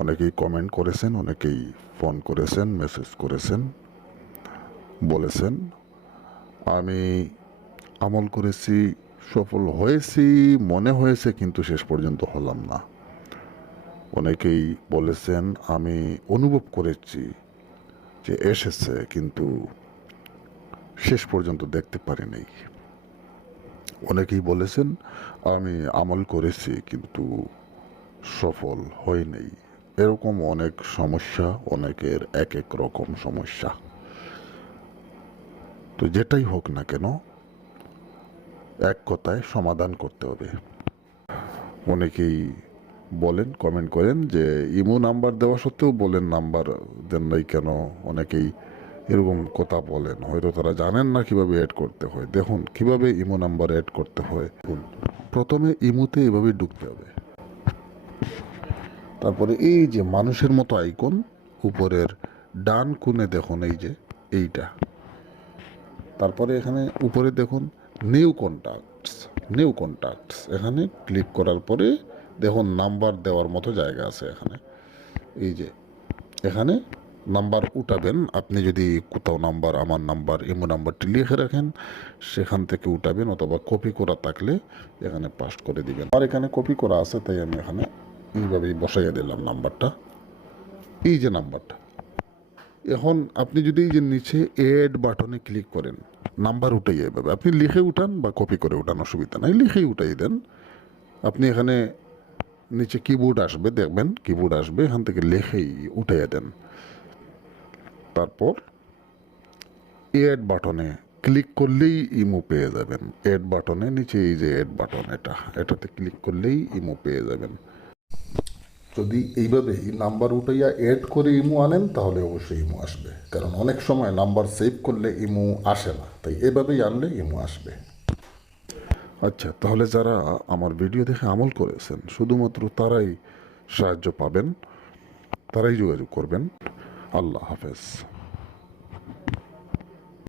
অনেকেই কমেন্ট করেছেন, অনেকেই ফোন করেছেন, মেসেজ করেছেন, বলেছেন আমি আমল করেছি, সফল হয়েছি মনে হয়েছে, কিন্তু শেষ পর্যন্ত হলাম না। অনেকেই বলেছেন আমি অনুভব করেছি যে এসেছে, কিন্তু শেষ পর্যন্ত দেখতে পারি নাই। অনেকেই বলেছেন আমি আমল করেছি কিন্তু সফল হই নাই। এরকম অনেক সমস্যা, অনেকের এক এক রকম সমস্যা। তো যেটাই হোক না কেন, এক কথায় সমাধান করতে হবে। অনেকেই বলেন, কমেন্ট করেন যে ইমো নাম্বার দেওয়া সত্ত্বেও বলেন নাম্বার দেন নাই কেন। অনেকেই এরকম কথা বলেন, হয়তো তারা জানেন না কিভাবে অ্যাড করতে হয়। দেখুন কিভাবে ইমো নাম্বার অ্যাড করতে হয়। প্রথমে ইমোতে এভাবে ঢুকতে হবে, তারপরে এই যে মানুষের মতো আইকন উপরের ডান কোণে দেখুন, এই যে এইটা, তারপরে এখানে উপরে দেখুন নিউ কন্ট্যাক্টস, এখানে ক্লিক করার পরে দেখুন নাম্বার দেওয়ার মতো জায়গা আছে এখানে। এই যে এখানে নাম্বার উঠাবেন, আপনি যদি কোথাও নাম্বার, আমার নাম্বার, ইমো নাম্বারটি লিখে রাখেন, সেখান থেকে উঠাবেন, অথবা কপি করা থাকলে এখানে পাস্ট করে দিবেন। আর এখানে কপি করা আছে, তাই আমি এখানে এইভাবেই বসাইয়া দিলাম নাম্বারটা, এই যে নাম্বারটা। এখন আপনি যদি এই যে নিচে এড বাটনে ক্লিক করেন, নাম্বার উঠাই এভাবে আপনি লিখে উঠান বা কপি করে উঠান, অসুবিধা নাই, লিখেই উঠাই দেন। আপনি এখানে নিচে কিবোর্ড আসবে, দেখবেন কিবোর্ড আসবে, এখান থেকে লিখেই উঠাইয়া দেন। তারপর এড বাটনে ক্লিক করলেই ইমো পেয়ে যাবেন। এড বাটনে নিচে এই যে এড বাটন, এটাতে ক্লিক করলেই ইমো পেয়ে যাবেন। যদি এইভাবেই নাম্বার উঠাইয়া এড করে ইমো আনেন, তাহলে অবশ্যই ইমো আসবে, কারণ অনেক সময় নাম্বার সেভ করলে ইমো আসে না, তাই এভাবেই আনলে ইমো আসবে। আচ্ছা, তাহলে যারা আমার ভিডিও দেখে আমল করেছেন, শুধুমাত্র তারাই সাহায্য পাবেন, তারাই যোগাযোগ করবেন। আল্লাহ হাফেজ।